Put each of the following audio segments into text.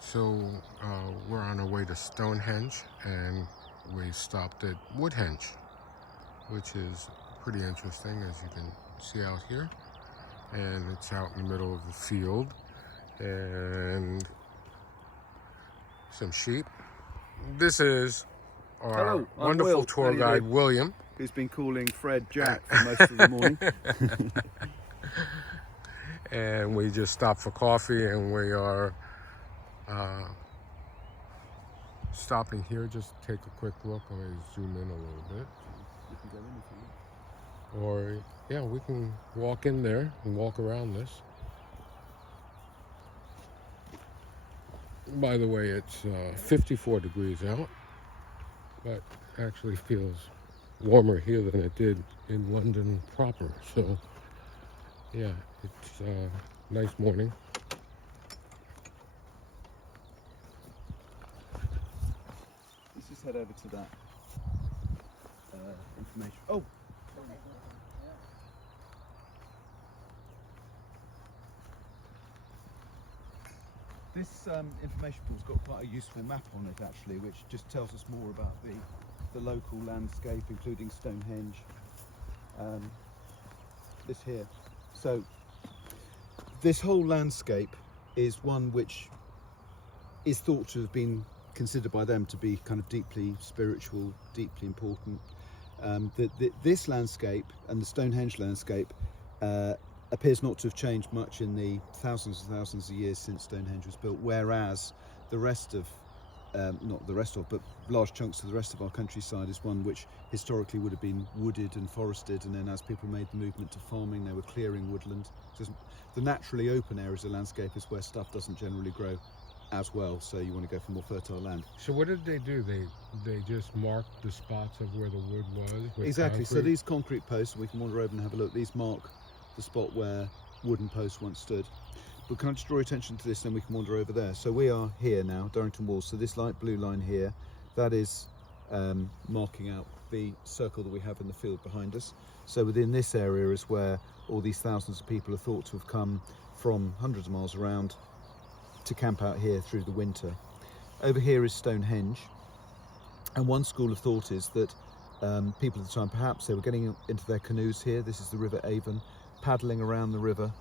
So we're on our way to Stonehenge, and we stopped at Woodhenge, which is pretty interesting, as you can see out here. And it's out in the middle of the field, and some sheep. This is our Hello, I'm wonderful Will. tour How do you guide, do? William. Who's been calling Fred Jack for most of the morning. And we just stopped for coffee, and we are stopping here just to take a quick look. I'm going to zoom in a little bit. Or, yeah, we can walk in there and walk around this. By the way, it's 54 degrees out, but actually feels warmer here than it did in London proper. So, yeah, it's a nice morning. Let's just head over to that information. Oh! This information board's got quite a useful map on it actually, which just tells us more about the local landscape, including Stonehenge. This here. So this whole landscape is one which is thought to have been considered by them to be kind of deeply spiritual, deeply important. This landscape and the Stonehenge landscape appears not to have changed much in the thousands and thousands of years since Stonehenge was built, whereas the rest of, not the rest of, but large chunks of the rest of our countryside is one which historically would have been wooded and forested, and then as people made the movement to farming, they were clearing woodland. So the naturally open areas of the landscape is where stuff doesn't generally grow as well, so you want to go for more fertile land. So what did they do? They just marked the spots of where the wood was with Exactly. concrete? So these concrete posts, we can wander over and have a look. These mark the spot where wooden posts once stood. But can I just draw your attention to this, then we can wander over there. So we are here now, Durrington Walls. So this light blue line here, that is marking out the circle that we have in the field behind us. So within this area is where all these thousands of people are thought to have come from hundreds of miles around to camp out here through the winter. Over here is Stonehenge, and one school of thought is that people at the time, perhaps they were getting into their canoes here. This is the River Avon, paddling around the river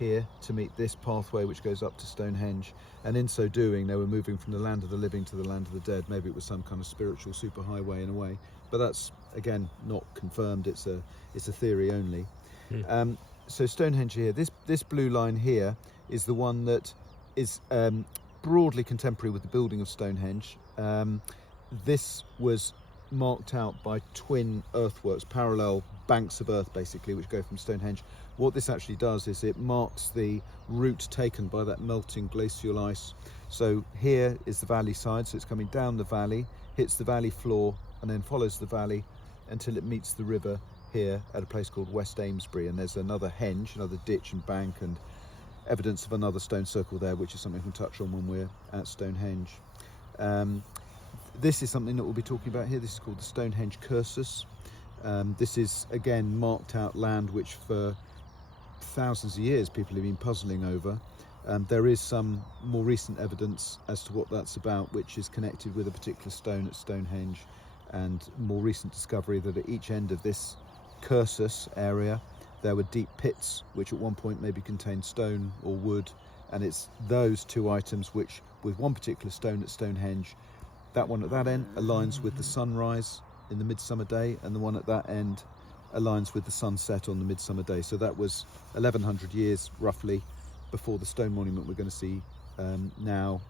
here to meet this pathway which goes up to Stonehenge, and in so doing they were moving from the land of the living to the land of the dead. Maybe it was some kind of spiritual superhighway in a way, but that's again not confirmed. It's a theory only. So Stonehenge here, this blue line here is the one that is broadly contemporary with the building of Stonehenge. This was marked out by twin earthworks, parallel banks of earth basically, which go from Stonehenge. What this actually does is it marks the route taken by that melting glacial ice. So here is the valley side, so it's coming down the valley, hits the valley floor, and then follows the valley until it meets the river here at a place called West Amesbury. And there's another henge, another ditch and bank, and evidence of another stone circle there, which is something we can touch on when we're at Stonehenge. This is something that we'll be talking about here. This is called the Stonehenge Cursus. This is again marked out land which for thousands of years people have been puzzling over. There is some more recent evidence as to what that's about, which is connected with a particular stone at Stonehenge, and more recent discovery that at each end of this cursus area there were deep pits which at one point maybe contained stone or wood, and it's those two items which, with one particular stone at Stonehenge, that one at that end aligns with the sunrise in the midsummer day, and the one at that end aligns with the sunset on the midsummer day. So that was 1100 years roughly before the stone monument we're going to see now.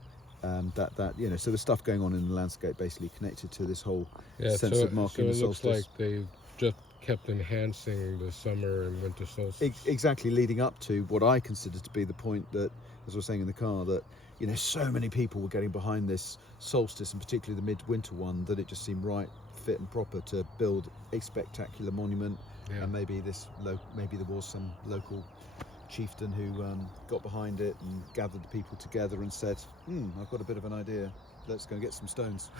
So there's stuff going on in the landscape basically connected to this whole sense of marking the solstice. So it looks like they just kept enhancing the summer and winter solstice. Exactly, leading up to what I consider to be the point that, as I was saying in the car, that so many people were getting behind this solstice, and particularly the midwinter one, that it just seemed right, fit and proper to build a spectacular monument. And maybe there was some local chieftain who got behind it and gathered the people together and said, I've got a bit of an idea, let's go and get some stones.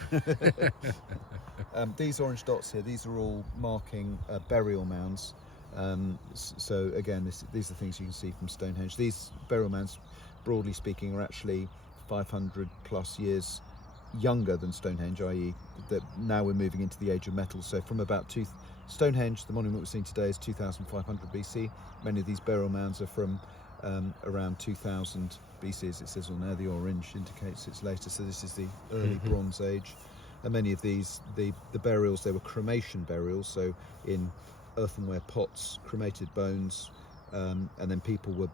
These orange dots here, these are all marking burial mounds. So again, these are things you can see from Stonehenge. These burial mounds, broadly speaking, are actually 500 plus years younger than Stonehenge, i.e. that now we're moving into the age of metal. So from about Stonehenge, the monument we're seeing today is 2500 BC. Many of these burial mounds are from around 2000 BC, as it says on there. The orange indicates it's later, so this is the early Bronze Age. And many of these, the burials, they were cremation burials, so in earthenware pots, cremated bones, and then people were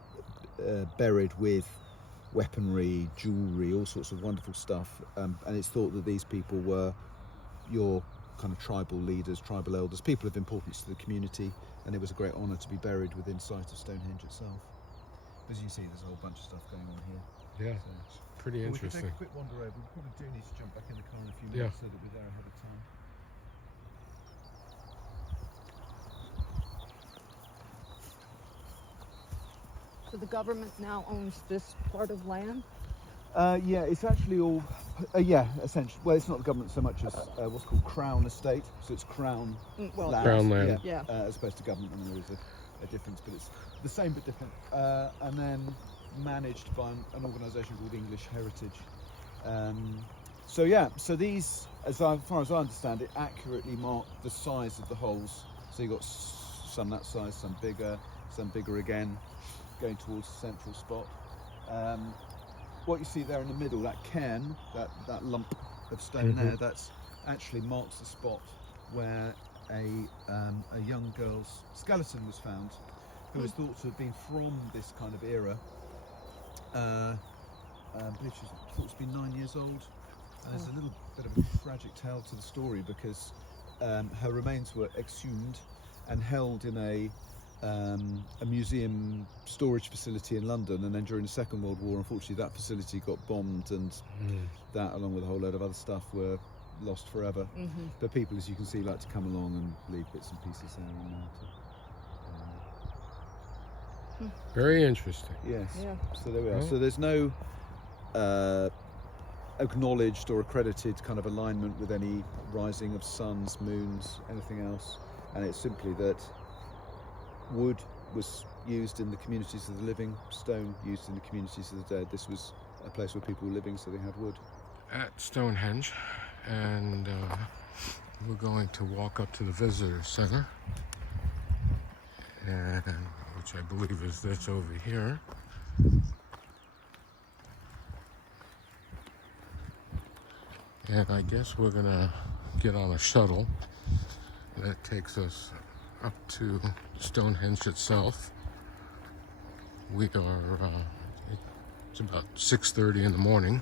buried with weaponry, jewellery, all sorts of wonderful stuff. And it's thought that these people were your kind of tribal leaders, tribal elders, people of importance to the community, and it was a great honour to be buried within sight of Stonehenge itself. As you see, there's a whole bunch of stuff going on here. Yeah, So, it's pretty well, we can interesting. take a quick wander over. We probably do need to jump back in the car in a few Yeah. minutes so that we're there ahead of time. So the government now owns this part of land? Yeah, it's actually all, essentially. Well, it's not the government so much as what's called Crown Estate. So it's Crown Well, land. Crown land. Yeah. As opposed to government, and there is a difference, but it's the same but different. And then managed by an organisation called English Heritage. So these, far as I understand it, accurately mark the size of the holes. So you've got some that size, some bigger again, going towards the central spot. What you see there in the middle, that cairn, that lump of stone there, that's actually marks the spot where a young girl's skeleton was found, who is thought to have been from this kind of era. I believe she's thought to be 9 years old. And there's a little bit of a tragic tale to the story, because her remains were exhumed and held in a museum storage facility in London, and then during the Second World War, unfortunately, that facility got bombed, and that, along with a whole load of other stuff, were lost forever. But people, as you can see, like to come along and leave bits and pieces there and there. Very interesting. Yes. Yeah. So there we are. Oh. So there's no acknowledged or accredited kind of alignment with any rising of suns, moons, anything else, and it's simply that wood was used in the communities of the living, stone used in the communities of the dead. This was a place where people were living, so they had wood. At Stonehenge, and we're going to walk up to the visitor center, and which I believe is this over here. And I guess we're gonna get on a shuttle that takes us up to Stonehenge itself. We are, it's about 6:30 in the morning.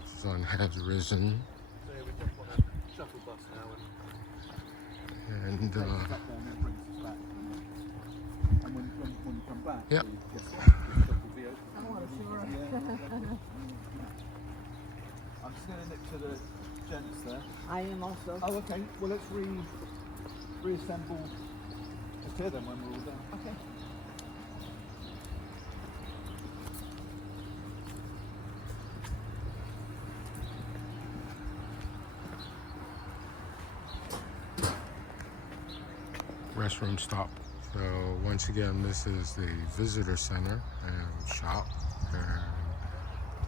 The sun has risen. So yeah, we jump on a shuttle bus now And and back down and brings us back. And when you come back, Yeah. the shuttle will be open. Yeah. I'm standing next to the gents there. I am also. Oh, okay. Well, let's reassemble just here then when we're all done. Okay. restroom stop. So once again, this is the visitor center and shop, and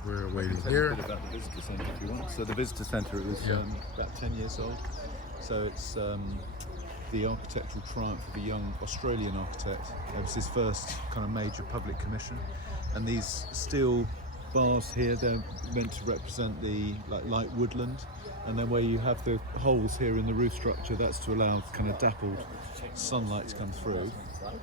we're waiting Tell you a here. bit about the visitor centre if you want. So the visitor centre, it was Yeah. about 10 years old. So it's the architectural triumph of a young Australian architect. It was his first kind of major public commission. And these steel bars here, they're meant to represent the light woodland. And then where you have the holes here in the roof structure, that's to allow kind of dappled sunlight to come through.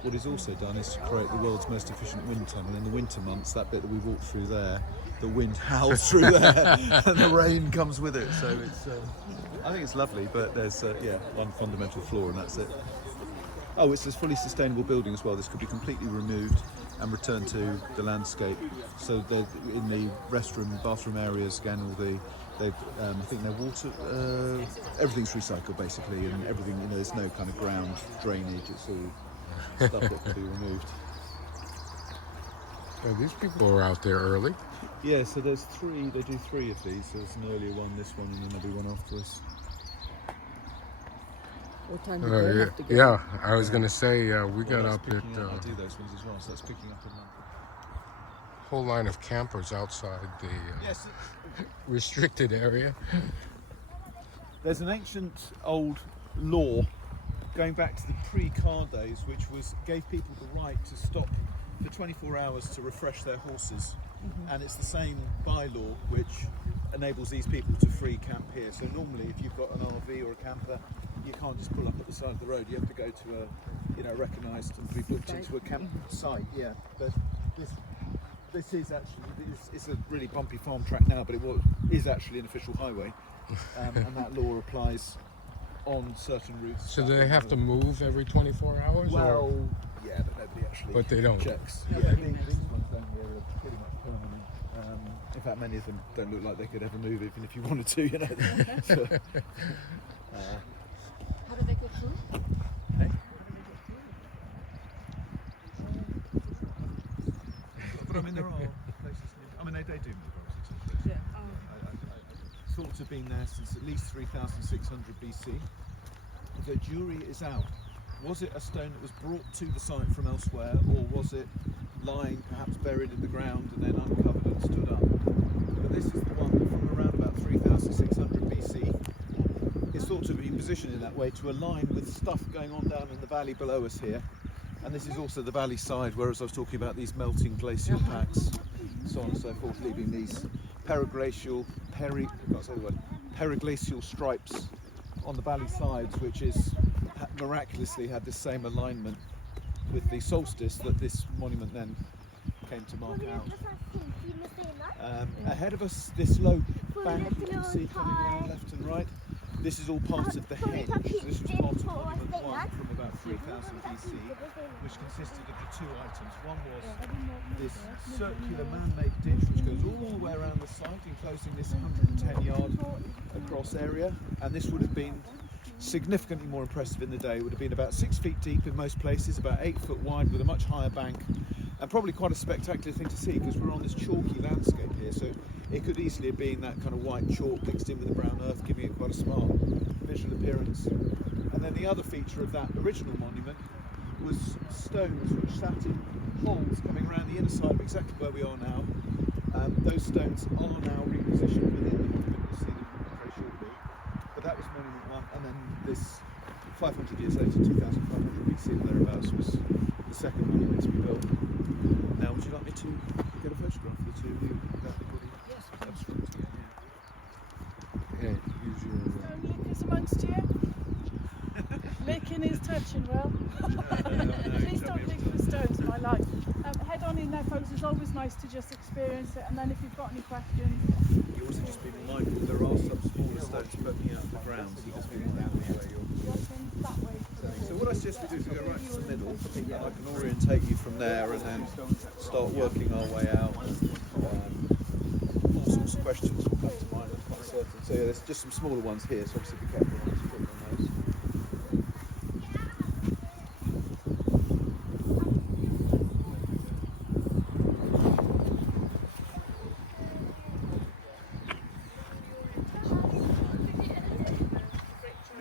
What he's also done is to create the world's most efficient wind tunnel. In the winter months, that bit that we walked through there, the wind howls through there and the rain comes with it. So it's, I think it's lovely, but there's one fundamental flaw, and that's it. Oh, it's a fully sustainable building as well. This could be completely removed and returned to the landscape. So in the restroom, bathroom areas, again, I think they're water, everything's recycled basically, and everything, there's no kind of ground drainage. It's all stuff that can be removed. These people are out there early. Yeah, so they do three of these. So there's an earlier one, this one, and then there'll be one after us. What time do they have to get? Yeah, I was gonna say we got Well, up that's at. picking up- I do those ones as well, so that's picking up in London. whole line of campers outside the Yes, restricted area. there's an ancient old law going back to the pre-car days, which gave people the right to stop for 24 hours to refresh their horses. And it's the same bylaw which enables these people to free camp here. So normally if you've got an RV or a camper, you can't just pull up at the side of the road. You have to go to a recognised and be booked into a campsite. Yeah, but this is actually, it's a really bumpy farm track now, but it is actually an official highway, and that law applies on certain routes. So do they have to move every 24 hours? Well, yeah, but nobody actually But they don't. checks. Yeah, these ones down here are pretty much permanent. In fact, many of them don't look like they could ever move, even if you wanted to, you know. So, How do they get through? but I mean, there are places. I mean, they do move, obviously. Yeah. Thought to have been there since at least 3,600 BC. The jury is out. Was it a stone that was brought to the site from elsewhere, or was it lying perhaps buried in the ground and then uncovered and stood up? But this is the one from around about 3,600 BC. It's thought to be positioned in that way to align with stuff going on down in the valley below us here. And this is also the valley side, whereas I was talking about these melting glacial packs, so on and so forth, leaving these periglacial stripes on the valley sides, which is miraculously had the same alignment with the solstice that this monument then came to mark out. Ahead of us, this low bank you can see coming around left and right. This is all part of the henge. So this was part of Monument 1 from about 3000 BC, which consisted of the two items. One was this circular man-made ditch which goes all the way around the site, enclosing this 110-yard across area, and this would have been significantly more impressive in the day. It would have been about 6 feet deep in most places, about 8 foot wide with a much higher bank, and probably quite a spectacular thing to see because we're on this chalky landscape here, so it could easily have been that kind of white chalk mixed in with the brown earth, giving it quite a smart visual appearance. And then the other feature of that original monument was stones which sat in holes coming around the inner side of exactly where we are now. Those stones are now repositioned within the monument. You'll see them very shortly. But that was Monument 1, and then this 500 years later, 2500 BC or thereabouts, was the second monument to be built. Now, would you like me to get a photograph of the two of you without anybody obstructing it? Yeah, use your. Lucas amongst you. Licking is touching, well. Please don't lick the stones, my life. Head on in there, folks. It's always nice to just experience it, and then if you've got any questions. You also just be mindful there are some smaller stones poking out of the ground, so you just be mindful where you're. That way. So what I suggest we do is we go right to the middle, and I can orientate you from there, and then start working our way out. All sorts of questions will come to mind, I'm quite certain. So yeah, there's just some smaller ones here, so obviously be careful not to click on those.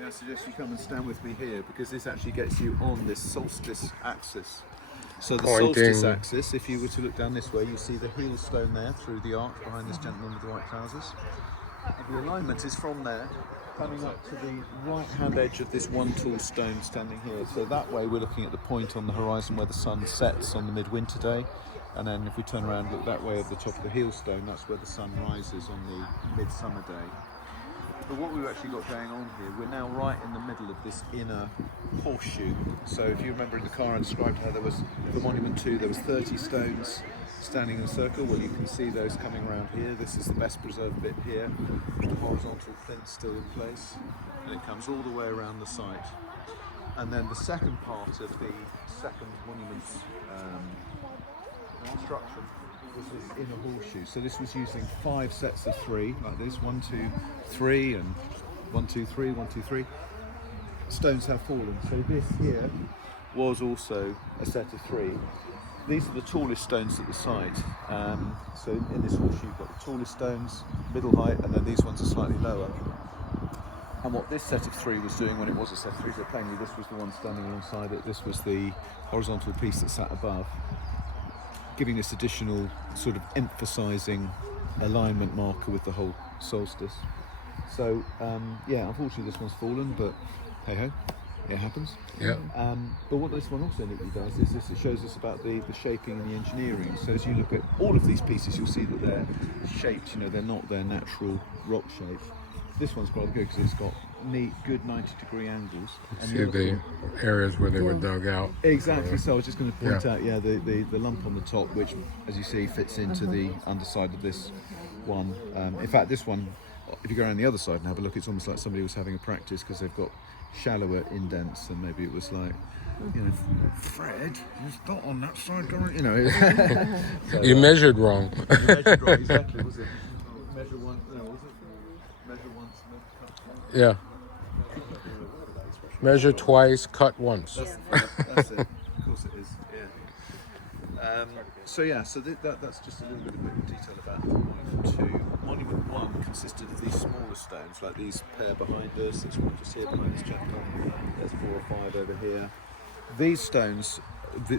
I suggest you come and stand with me here because this actually gets you on this solstice axis. So the Pointing. solstice axis, if you were to look down this way, you see the heel stone there through the arch behind this gentleman with the white trousers. And the alignment is from there, coming up to the right-hand edge of this one tall stone standing here. So that way we're looking at the point on the horizon where the sun sets on the midwinter day. And then if we turn around and look that way at the top of the heel stone, that's where the sun rises on the midsummer day. But what we've actually got going on here, we're now right in the middle of this inner horseshoe. So if you remember in the car I described how there was, for Monument 2, there was 30 stones standing in a circle. Well, you can see those coming around here. This is the best preserved bit here. The horizontal flint still in place. And it comes all the way around the site. And then the second part of the second monument's construction was this inner horseshoe. So this was using 5 sets of 3, like this, 1, 2, 3, and 1, 2, 3, 1, 2, 3. Stones have fallen. So this here was also a set of 3. These are the tallest stones at the site. So in this horseshoe you've got the tallest stones, middle height, and then these ones are slightly lower. And what this set of 3 was doing when it was a set of 3, so plainly this was the one standing alongside it, this was the horizontal piece that sat above. giving this additional sort of emphasising alignment marker with the whole solstice. So yeah, unfortunately this one's fallen, but hey ho, it happens. Yeah. But what this one also neatly does is this, it shows us about the shaping and the engineering. So as you look at all of these pieces, you'll see that they're shaped, you know, they're not their natural rock shape. This one's quite good because it's got neat, good 90-degree angles. And See the areas where they were dug out. exactly. So I was just going to point out, the lump on the top, which, as you see, fits into the underside of this one. In fact, this one, if you go around the other side and have a look, it's almost like somebody was having a practice because they've got shallower indents, and maybe it was like, you know, Fred, it's not on that side, don't you know? So, You measured wrong. you measured right, exactly, was it? Measure one, no, was it? Measure once, Yeah. Measure twice, cut once. that's it. Of course it is, yeah. So yeah, so that's just a little bit of detail about Monument 2. Monument 1 consisted of these smaller stones, like these pair behind us. There's one just here behind this gentleman. There's 4 or 5 over here. These stones,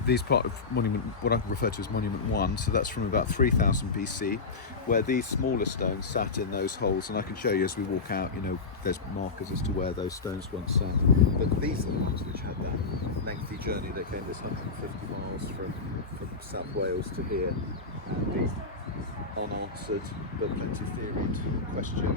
these part of Monument, what I refer to as Monument 1, so that's from about 3000 BC, where these smaller stones sat in those holes, and I can show you as we walk out, you know, there's markers as to where those stones once sat. But these are the ones which had that lengthy journey. They came this 150 miles from South Wales to here, and these unanswered, but plenty of theory to question on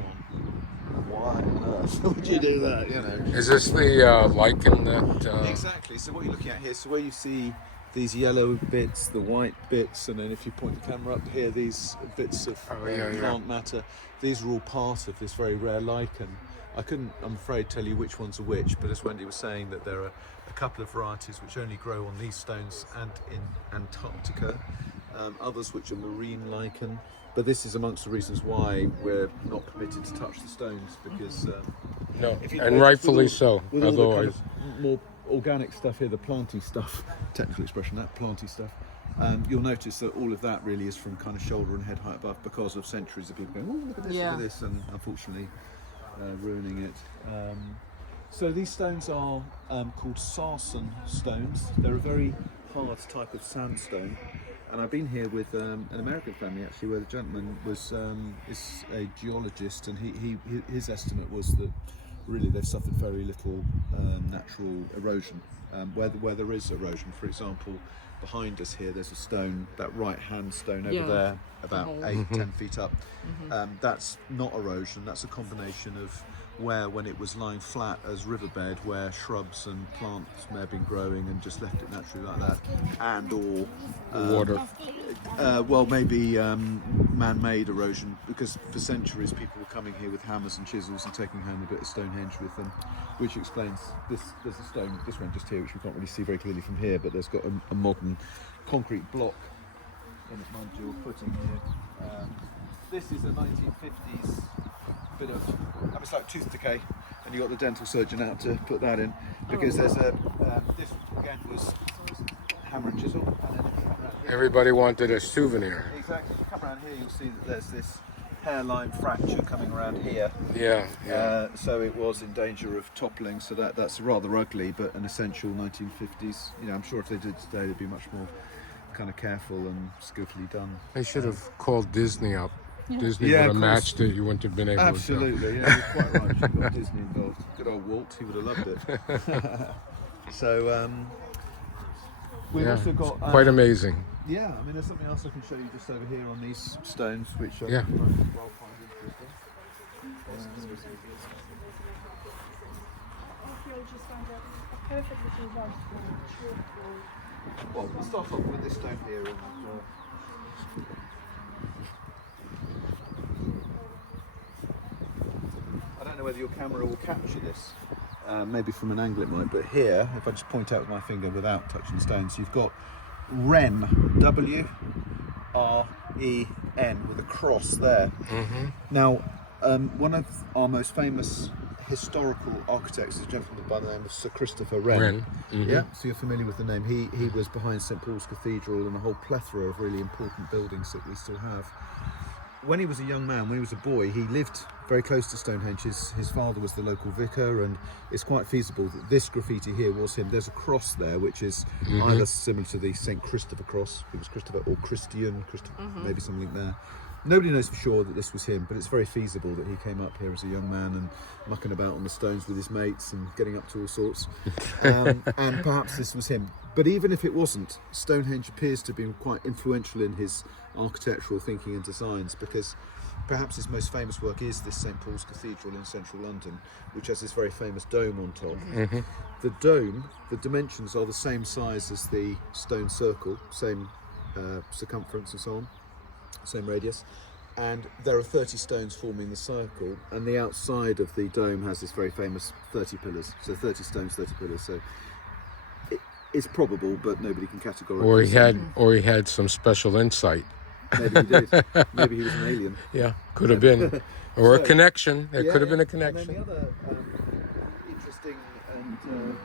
why on earth would you do that, you know. Is this the lichen that... Exactly, so what you're looking at here, so where you see these yellow bits, the white bits, and then if you point the camera up here, these bits of plant matter, these are all part of this very rare lichen. I couldn't, I'm afraid, tell you which ones are which, but as Wendy was saying, that there are a couple of varieties which only grow on these stones and in Antarctica, others which are marine lichen. But this is amongst the reasons why we're not permitted to touch the stones, because No, if you and notice rightfully with so, with all the kind otherwise... of more organic stuff here, the planty stuff, technical expression, that planty stuff, you'll notice that all of that really is from kind of shoulder and head height above, because of centuries of people going, oh, look at this, and unfortunately ruining it. So these stones are called sarsen stones. They're a very hard type of sandstone. And I've been here with an American family actually, where the gentleman was is a geologist, and his estimate was that really they've suffered very little natural erosion. Where there is erosion, for example, behind us here, there's a stone, that right hand stone over there, about 8-10 feet up. That's not erosion. That's a combination of where, when it was lying flat as riverbed, where shrubs and plants may have been growing and just left it naturally like that, and or water. well, maybe man-made erosion, because for centuries people were coming here with hammers and chisels and taking home a bit of Stonehenge with them, which explains this. There's a stone, this one just here, which we can't really see very clearly from here, but there's got a modern concrete block in it, mind you, footing here. This is a 1950s bit of, it's like tooth decay, and you got the dental surgeon out to put that in, because there's a this again was hammer and chisel, and then if you come around here, Everybody wanted a souvenir. exactly, if you come around here, you'll see that there's this hairline fracture coming around here. So it was in danger of toppling, so that's rather ugly, but an essential 1950s. You know, I'm sure if they did today, they'd be much more kind of careful and skillfully done. They should have called Disney up. Disney Yeah, would have of course. matched it. You wouldn't have been able Absolutely, yeah, you're quite right. You've got Disney involved. Good old Walt, he would have loved it. So we've also got Quite amazing. yeah. I mean, there's something else I can show you just over here on these stones, which are Yeah. well find interesting. Archaeologists found a perfect little right. Well, we'll start off with this stone here, and I don't know whether your camera will capture this. Maybe from an angle it might, but here, if I just point out with my finger without touching the stones, you've got Wren, W-R-E-N, with a cross there. Now, one of our most famous historical architects is a gentleman by the name of Sir Christopher Wren. Yeah, so you're familiar with the name. He was behind St Paul's Cathedral and a whole plethora of really important buildings that we still have. when he was a young man, when he was a boy, he lived very close to Stonehenge. His father was the local vicar, and it's quite feasible that this graffiti here was him. There's a cross there, which is either similar to the St. Christopher cross, it was Christopher, or Christian, maybe something there. Nobody knows for sure that this was him, but it's very feasible that he came up here as a young man and mucking about on the stones with his mates and getting up to all sorts. And perhaps this was him. But even if it wasn't, Stonehenge appears to be quite influential in his architectural thinking and designs, because perhaps his most famous work is this St. Paul's Cathedral in central London, which has this very famous dome on top. The dome, the dimensions are the same size as the stone circle, same circumference and so on, same radius, and there are 30 stones forming the circle, and the outside of the dome has this very famous 30 pillars. So 30 stones, 30 pillars. So it's probable, but nobody can categorically say. Or he had some special insight. Maybe he did. Maybe he was an alien. Yeah, could have been. Or a connection. There could have been a And then connection. the other interesting and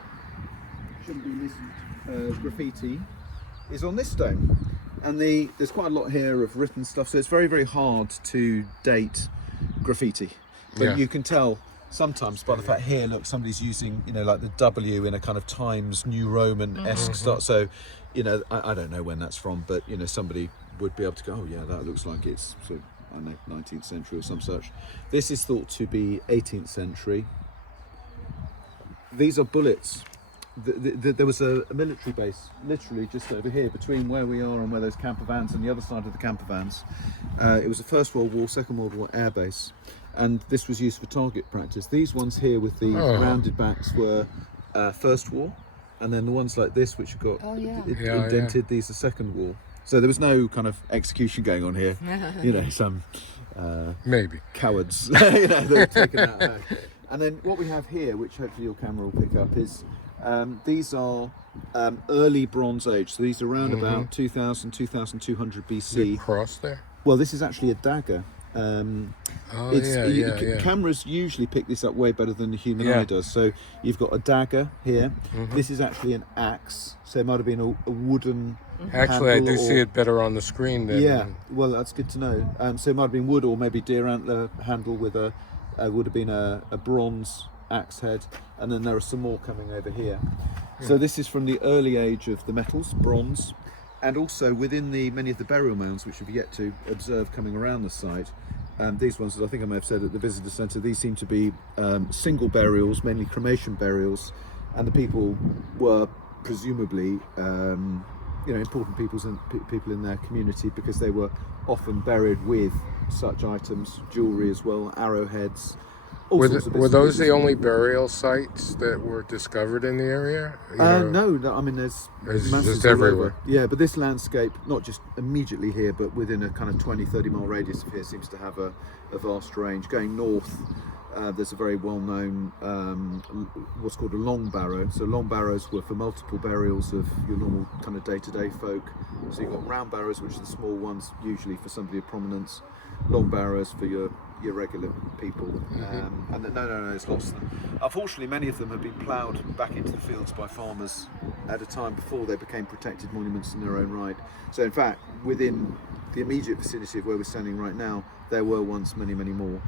shouldn't be missed graffiti is on this stone. And there's quite a lot here of written stuff, so it's very, very hard to date graffiti. But Yeah. you can tell sometimes by the fact here, look, somebody's using, like the W in a kind of Times New Roman-esque style. So, I don't know when that's from, but, somebody would be able to go, oh yeah, that looks like it's sort of, I don't know, 19th century or some such. This is thought to be 18th century. These are bullets. There was a military base literally just over here between where we are and where those camper vans and the other side of the camper vans. It was a First World War, Second World War air base, and this was used for target practice. These ones here with the rounded backs were First War, and then the ones like this which have got indented, these are Second War. So there was no kind of execution going on here. Some Maybe. cowards that were taking that out. And then what we have here, which hopefully your camera will pick up, is these are early Bronze Age. So these are around about 2000, 2200 BC. Cross there? Well, this is actually a dagger. Cameras usually pick this up way better than the human eye does. So you've got a dagger here. This is actually an axe. So it might have been a wooden Actually, I do handle see it better on the screen than... well, that's good to know. So it might have been wood or maybe deer antler handle with would have been a bronze axe head, and then there are some more coming over here. So this is from the early age of the metals, bronze, and also within many of the burial mounds which we've yet to observe coming around the site. These ones, as I think I may have said at the visitor centre, these seem to be single burials, mainly cremation burials, and the people were presumably important people in their community, because they were often buried with such items, jewellery as well, arrowheads. Were those the only burial sites that were discovered in the area? No, I mean there's masses just all everywhere. over. Yeah, but this landscape, not just immediately here, but within a kind of 20-30 mile radius of here, seems to have a vast range. Going north, there's a very well-known what's called a long barrow. So long barrows were for multiple burials of your normal kind of day-to-day folk. So you've got round barrows, which are the small ones, usually for somebody of prominence. Long barrows for your regular people. And no, it's lost them. Unfortunately, many of them have been ploughed back into the fields by farmers at a time before they became protected monuments in their own right. So in fact, within the immediate vicinity of where we're standing right now, there were once many more.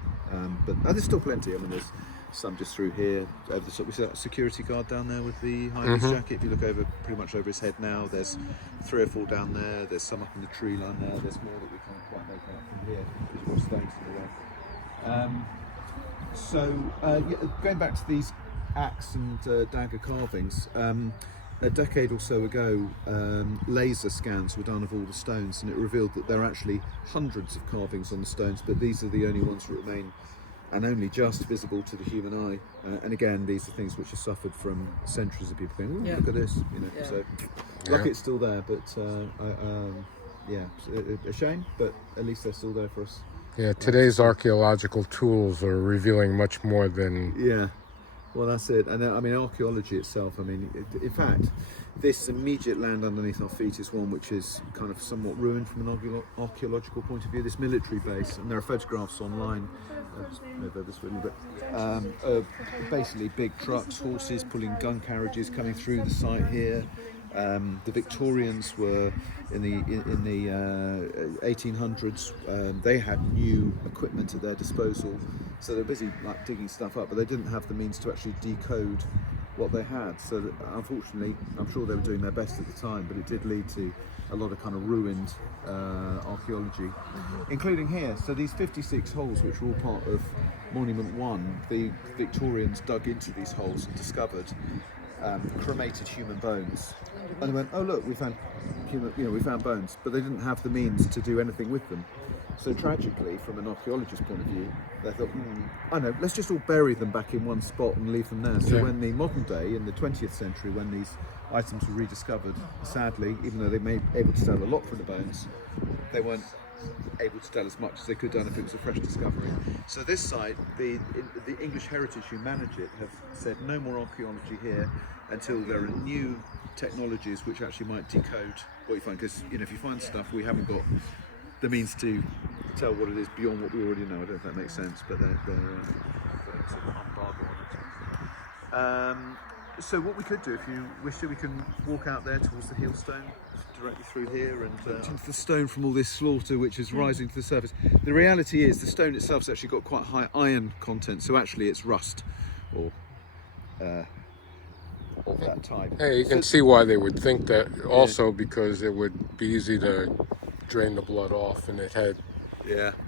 But there's still plenty. I mean, there's some just through here over the top. We see that security guard down there with the high-vis jacket. If you look over, pretty much over his head now, there's 3 or 4 down there. There's some up in the tree line there. There's more that we can't quite make out from here. There's more stones to the right. Going back to these axe and dagger carvings, a decade or so ago, laser scans were done of all the stones, and it revealed that there are actually hundreds of carvings on the stones, but these are the only ones that remain and only just visible to the human eye. And again, these are things which have suffered from centuries of people going, "Oh, look at this," So lucky it's still there, but a shame, but at least they're still there for us. Yeah, today's archaeological tools are revealing much more than... Yeah, well, that's it. And I mean, archaeology itself, in fact, this immediate land underneath our feet is one which is kind of somewhat ruined from an archaeological point of view, this military base. And there are photographs online, basically big trucks, horses pulling gun carriages coming through the site here. The Victorians were in the 1800s. They had new equipment at their disposal, so they're busy like digging stuff up, but they didn't have the means to actually decode what they had. So that, unfortunately, I'm sure they were doing their best at the time, but it did lead to a lot of kind of ruined archaeology, including here. So these 56 holes, which were all part of Monument 1, the Victorians dug into these holes and discovered cremated human bones, and they went, "Oh look, we found we found bones," but they didn't have the means to do anything with them. So tragically, from an archaeologist's point of view, they thought, I know, let's just all bury them back in one spot and leave them there. So when the modern day, in the 20th century, when these items were rediscovered, sadly, even though they may be able to tell a lot from the bones, they weren't able to tell as much as they could have done if it was a fresh discovery. So this site, the English Heritage who manage it have said no more archaeology here until there are new technologies which actually might decode what you find, because if you find stuff, we haven't got the means to tell what it is beyond what we already know. I don't know if that makes sense, but they're sort of embargo on it. So what we could do, if you wish to, we can walk out there towards the Heelstone, directly through here, and into the stone from all this slaughter which is rising to the surface. The reality is the stone itself has actually got quite high iron content, so actually it's rust or of that type. Hey, you can see why they would think that also, because it would be easy to drain the blood off, and it had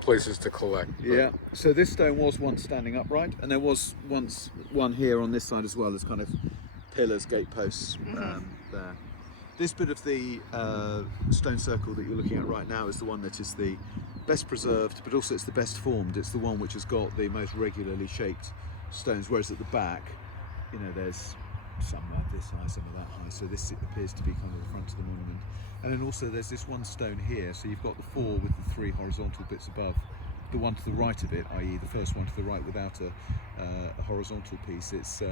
places to collect. Yeah, so this stone was once standing upright, and there was once one here on this side as well. There's kind of pillars, gateposts there. This bit of the stone circle that you're looking at right now is the one that is the best preserved, but also it's the best formed. It's the one which has got the most regularly shaped stones, whereas at the back, there's some like this high, some of that high. So this appears to be kind of the front of the monument. And then also there's this one stone here, so you've got the 4 with the 3 horizontal bits above. The one to the right of it, i.e. the first one to the right without a horizontal piece, it's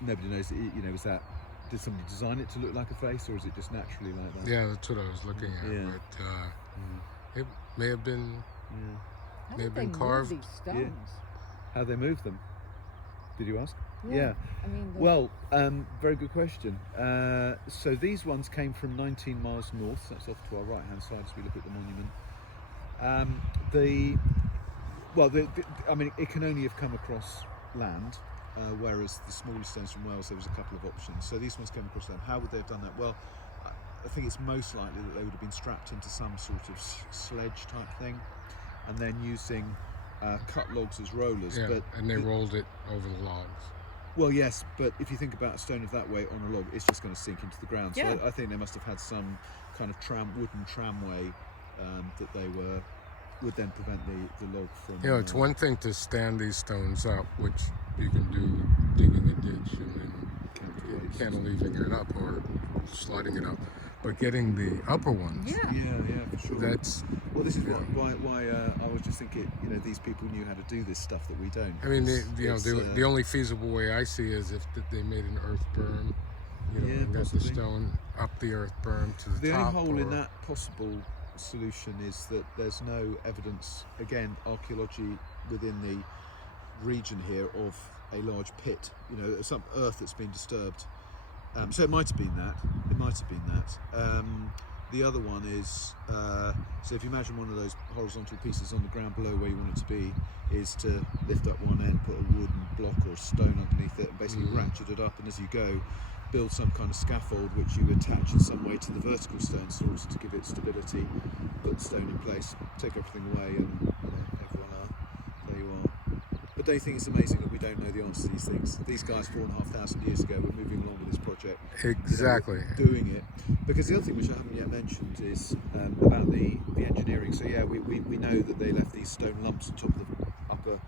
nobody knows, is that, did somebody design it to look like a face, or is it just naturally like that? Yeah, that's what I was looking at, but it may have been How may have did been they carved. move these stones? How they move them? Did you ask? Yeah. I mean, Well, very good question. So these ones came from 19 miles north, so that's off to our right hand side as we look at the monument. I mean, it can only have come across land, whereas the smaller stones from Wales, there was a couple of options. So these ones came across land. How would they have done that? Well, I think it's most likely that they would have been strapped into some sort of sledge type thing, and then using cut logs as rollers. Yeah, but and they rolled it over the logs. Well, yes, but if you think about a stone of that weight on a log, it's just going to sink into the ground. So Yeah. I think they must have had some kind of wooden tramway that they would then prevent the log from... It's one thing to stand these stones up, which you can do digging a ditch and then cantilevering it up or sliding it up, but getting the upper ones, yeah. Yeah, for sure. that's... Well, this is why I was just thinking, these people knew how to do this stuff that we don't. I mean, It's, the only feasible way I see is if they made an earth berm, and got the possibly. stone up the earth berm to the The top. only hole in or- that possible solution is that there's no evidence, again, archaeology within the region here, of a large pit, some earth that's been disturbed. So it might have been that. The other one is, so if you imagine one of those horizontal pieces on the ground below where you want it to be, is to lift up one end, put a wooden block or stone underneath it, and basically ratchet it up, and as you go, build some kind of scaffold which you attach in some way to the vertical stone source to give it stability, put the stone in place, take everything away, and voila, there you are. But don't you think it's amazing that we don't know the answer to these things? These guys 4,500 years ago were moving along with this project. Exactly. Doing it. Because the other thing which I haven't yet mentioned is about the engineering. So yeah, we know that they left these stone lumps on top of the upper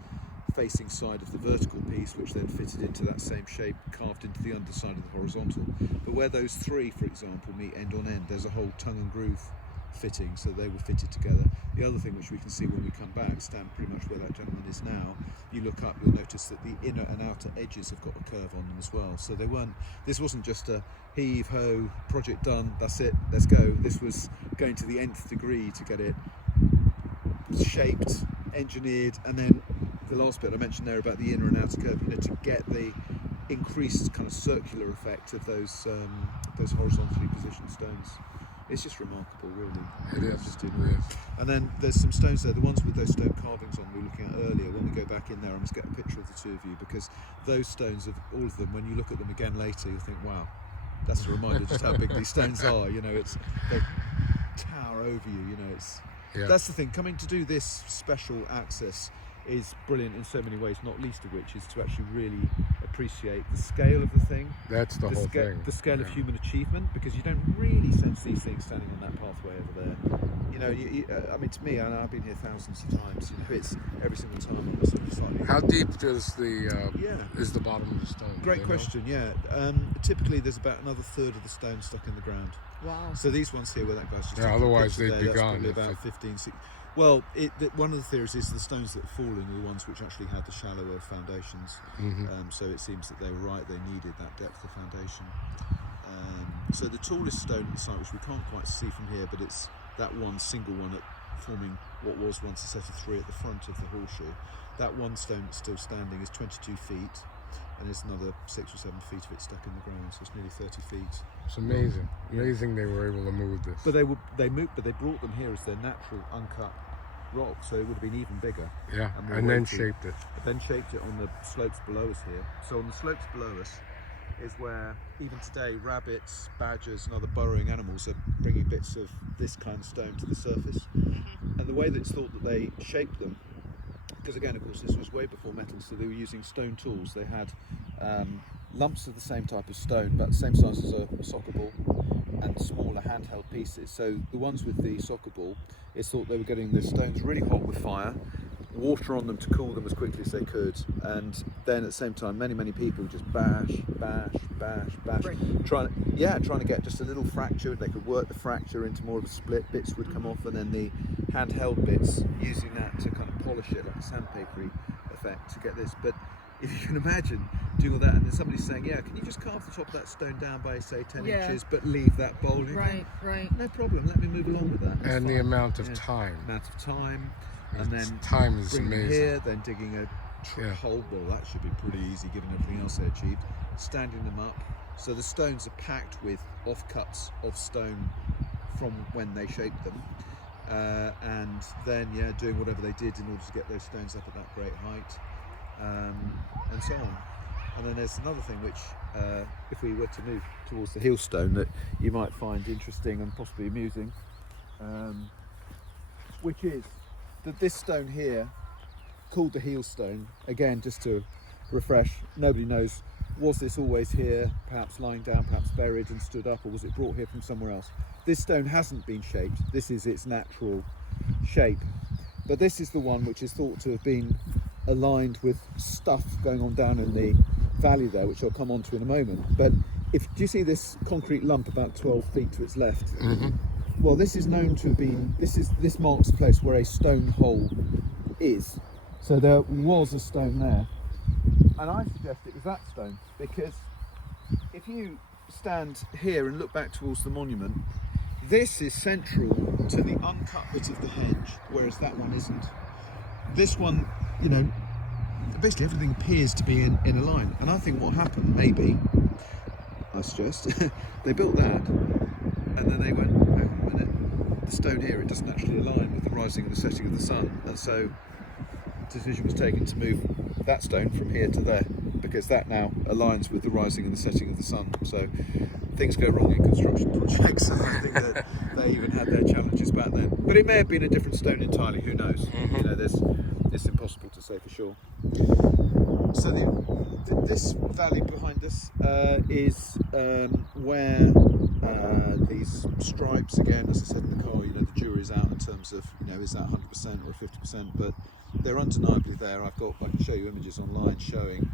facing side of the vertical piece, which then fitted into that same shape, carved into the underside of the horizontal. But where those 3, for example, meet end on end, there's a whole tongue and groove fitting, so they were fitted together. The other thing which we can see when we come back, stand pretty much where that gentleman is now, you look up, you'll notice that the inner and outer edges have got a curve on them as well. So this wasn't just a heave-ho, project done, that's it, let's go. This was going to the nth degree to get it shaped, engineered, and then the last bit I mentioned there about the inner and outer curve, to get the increased kind of circular effect of those horizontally positioned stones. It's just remarkable, really. It is. Just It in- is. And then there's some stones there, the ones with those stone carvings on we were looking at earlier. When we go back in there, I must get a picture of the two of you, because those stones, all of them, when you look at them again later, you'll think, wow, that's a reminder just how big these stones are. You know, they tower over you. You know, Yeah. that's the thing. Coming to do this special access is brilliant in so many ways, not least of which is to actually really appreciate the scale of the thing, That's the whole thing. the scale of Yeah. human achievement, because you don't really sense these things standing on that pathway over there. You know, I mean, to me, I've been here thousands of times. You know, it's every single time I'm sort of slightly. How deep does the Yeah. is the bottom of the stone? Do Great they know? question. Yeah. Typically, there's about another third of the stone stuck in the ground. Wow. So these ones here, where that guy's just Yeah, taking a otherwise picture they'd there, be that's gone probably if about it- 15, 16. Well, one of the theories is the stones that fall in are the ones which actually had the shallower foundations. So it seems that they were right; they needed that depth of foundation. So the tallest stone at the site, which we can't quite see from here, but it's that one single one forming what was once a set of three at the front of the horseshoe. That one stone that's still standing is 22 feet, and there's another 6 or 7 feet of it stuck in the ground, so it's nearly 30 feet. It's amazing. Amazing they were able to move this. But they brought them here as their natural uncut rock, so it would have been even bigger. Yeah, and more and then weighty. shaped it. But then shaped it on the slopes below us here. So on the slopes below us is where even today rabbits, badgers and other burrowing animals are bringing bits of this kind of stone to the surface. And the way that it's thought that they shaped them, because again, of course, this was way before metal, so they were using stone tools. They had lumps of the same type of stone, about the same size as a soccer ball, and smaller handheld pieces. So the ones with the soccer ball, it's thought they were getting the stones really hot with fire, water on them to cool them as quickly as they could, and then at the same time many people just bash, Break. trying to get just a little fracture. They could work the fracture into more of a split, bits would come off, and then the handheld bits, using that to kind of polish it like a sandpapery effect to get this. But if you can imagine doing all that, and then somebody's saying, yeah, can you just carve the top of that stone down by say 10 Yeah. inches but leave that bowl in? Right. No problem, let me move along with that. That's And the fine. amount of Yeah. time. Amount of time, and It's- then time is bringing amazing. here, then digging a Yeah. hole. Well, that should be pretty easy given everything else they achieved. Standing them up, so the stones are packed with offcuts of stone from when they shaped them, and then doing whatever they did in order to get those stones up at that great height, and so on. And then there's another thing which, if we were to move towards the heel stone, that you might find interesting and possibly amusing, which is that this stone here, called the heel stone, again just to refresh, nobody knows, was this always here, perhaps lying down, perhaps buried and stood up, or was it brought here from somewhere else? This stone hasn't been shaped, this is its natural shape, but this is the one which is thought to have been aligned with stuff going on down in the valley there, which I'll come on to in a moment. But do you see this concrete lump about 12 feet to its left? Well, this is known to have been, this marks the place where a stone hole is. So there was a stone there, and I suggest it was that stone, because if you stand here and look back towards the monument, this is central to the uncut bit of the hedge, whereas that one isn't. This one, basically everything appears to be in a line, and I think what happened, maybe, I suggest, they built that, and then they went, hang on a minute, the stone here, it doesn't actually align with the rising and the setting of the sun, and so the decision was taken to move that stone from here to there, because that now aligns with the rising and the setting of the sun. So things go wrong in construction projects, and I think that they even had their challenges back then. But it may have been a different stone entirely, who knows? It's impossible to say for sure. So this valley behind us is where these stripes, again, as I said in the car, the jury's out in terms of, is that 100% or 50%, but they're undeniably there. I can show you images online showing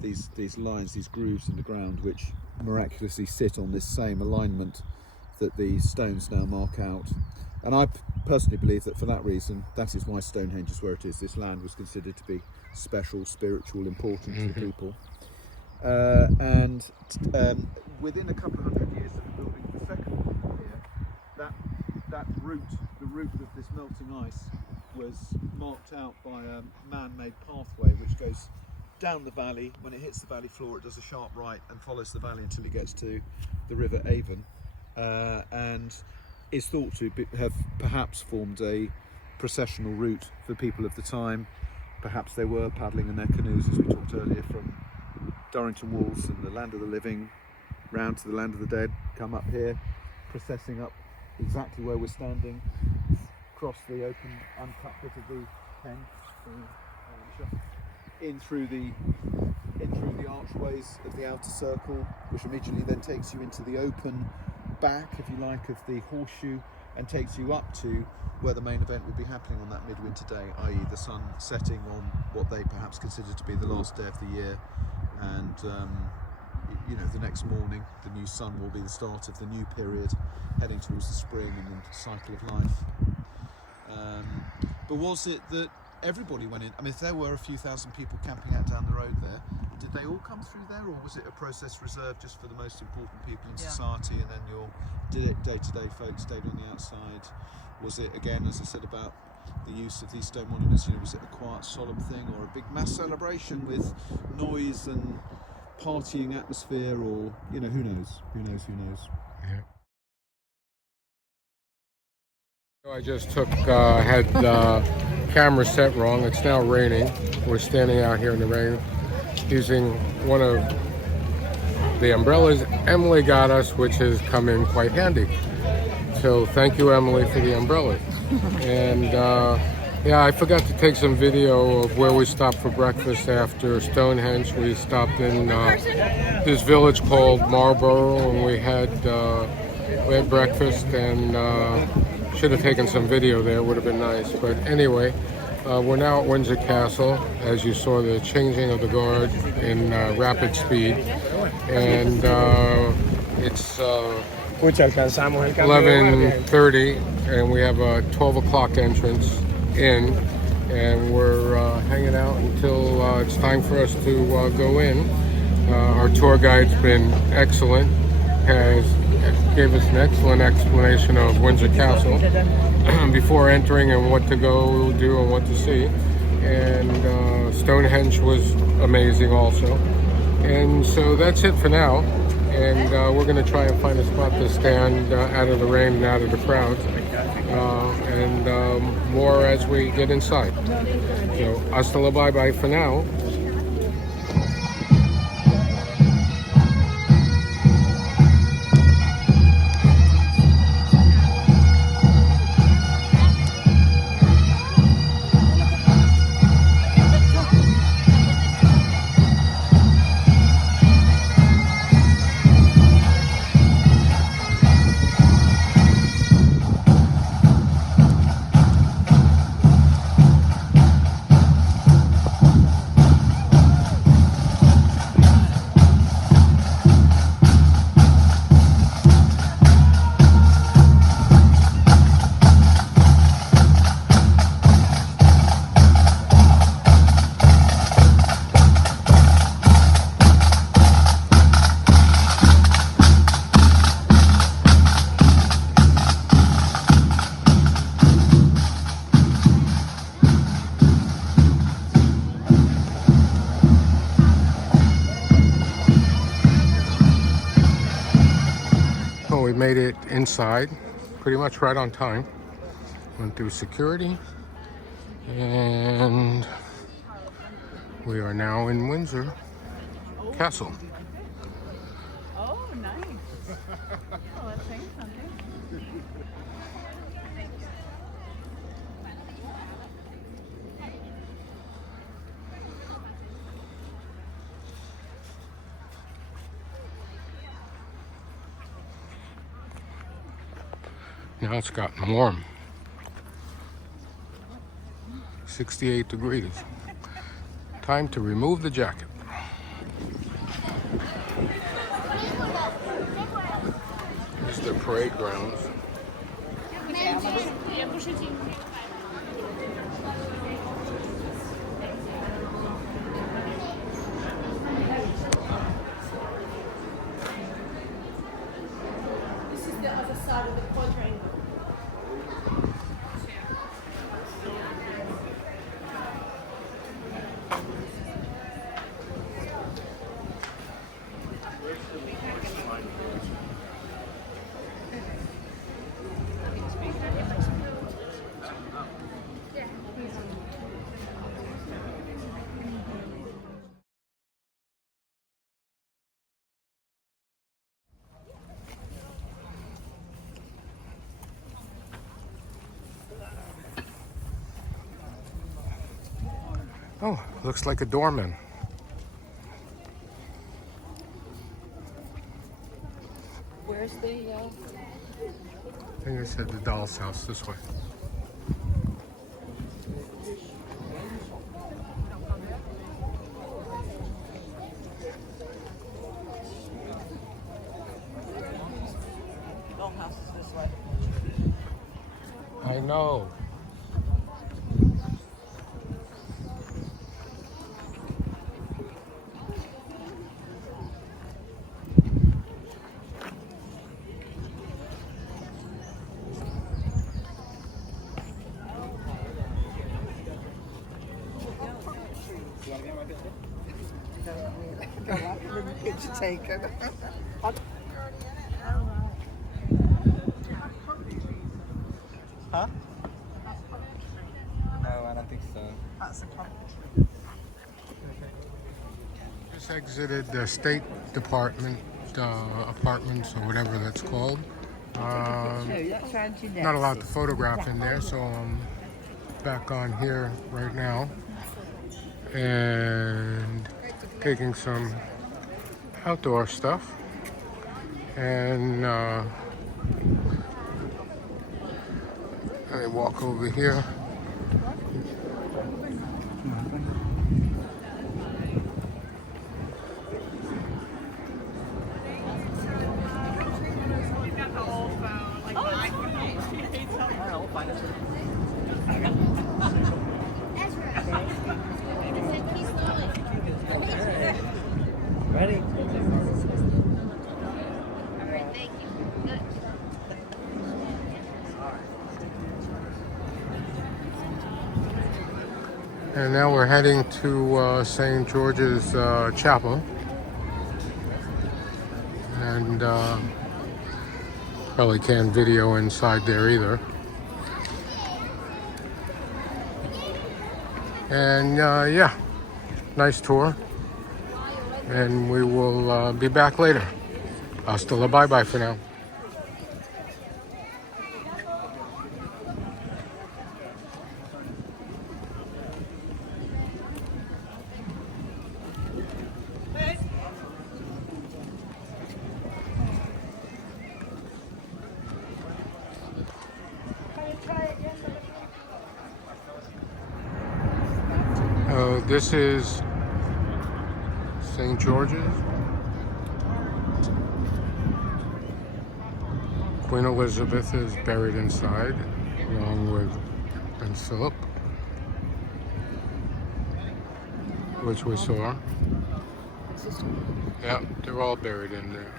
these lines, these grooves in the ground, which miraculously sit on this same alignment that the stones now mark out. And I personally believe that for that reason, that is why Stonehenge is where it is. This land was considered to be special, spiritual, important to the people. And within a couple of hundred years of the building of the second one here, that route, the route of this melting ice, was marked out by a man-made pathway which goes down the valley. When it hits the valley floor, it does a sharp right and follows the valley until it gets to the River Avon, and is thought to have perhaps formed a processional route for people of the time. Perhaps they were paddling in their canoes, as we talked earlier, from Durrington Walls and the land of the living round to the land of the dead, come up here, processing up exactly where we're standing, across the open, uncut bit of the pen, in through the archways of the outer circle, which immediately then takes you into the open back, if you like, of the horseshoe, and takes you up to where the main event would be happening on that midwinter day, i.e. the sun setting on what they perhaps consider to be the last day of the year, and you know, the next morning the new sun will be the start of the new period, heading towards the spring and the cycle of life. But was it that everybody went in? I mean, if there were a few thousand people camping out down the road there, did they all come through there, or was it a process reserved just for the most important people in society, and then your day-to-day folks stayed on the outside? Was it, again, as I said about the use of these stone monuments, you know, was it a quiet, solemn thing, or a big mass celebration with noise and partying atmosphere, or, you know, who knows? Yeah. I just had the camera set wrong. It's now raining. We're standing out here in the rain using one of the umbrellas Emily got us, which has come in quite handy. So thank you, Emily, for the umbrella. And yeah, I forgot to take some video of where we stopped for breakfast after Stonehenge. We stopped in this village called Marlborough, and we had breakfast, and should have taken some video there, would have been nice. But anyway, we're now at Windsor Castle, as you saw the changing of the guard in rapid speed, and it's 11:30, and we have a 12 o'clock entrance in, and we're hanging out until it's time for us to go in. Our tour guide's been excellent, gave us an excellent explanation of Windsor Castle before entering, and what to go do and what to see. And Stonehenge was amazing also. And so that's it for now. And we're going to try and find a spot to stand out of the rain and out of the crowd. And more as we get inside. So hasta la bye-bye for now. We made it inside pretty much right on time. Went through security, and we are now in Windsor Castle. Oh, nice. Oh, that's saying something. Now it's gotten warm. 68 degrees. Time to remove the jacket. Here's the parade grounds. This is the other side of the quadrangle. Oh, looks like a doorman. Where's the, I think I said the doll's house this way. dollhouse is this way? I know. Picture taken. Huh? No, I don't think so. That's a pump. Just exited the State Department apartments or whatever that's called. Not allowed to photograph in there, so I'm back on here right now and taking some outdoor stuff. And I walk over here. Ready? And now we're heading to St. George's Chapel. And probably can't video inside there either. And yeah, nice tour. And we will be back later. Hasta la bye-bye for now. This is St. George's. Queen Elizabeth is buried inside, along with Prince Philip, which we saw. Yeah, they're all buried in there.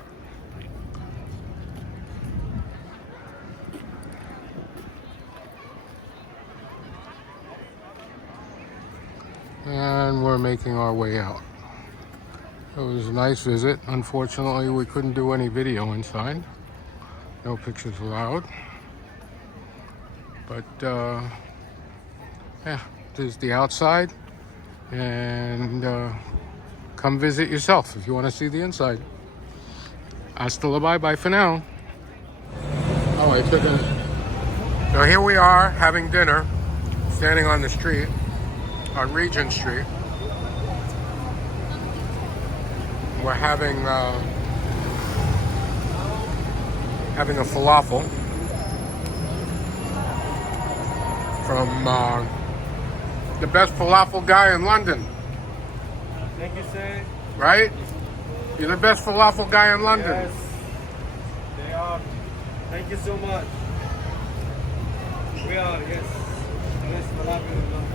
And we're making our way out. It was a nice visit. Unfortunately, we couldn't do any video inside. No pictures allowed. But yeah, there's the outside. And come visit yourself if you want to see the inside. Hasta la bye-bye for now. Oh, I took a... So here we are having dinner, standing on the street. On Regent Street. We're having a falafel from the best falafel guy in London. Thank you, sir. Right? You're the best falafel guy in London. Yes, they are. Thank you so much. We are, yes. Yes, falafel in London.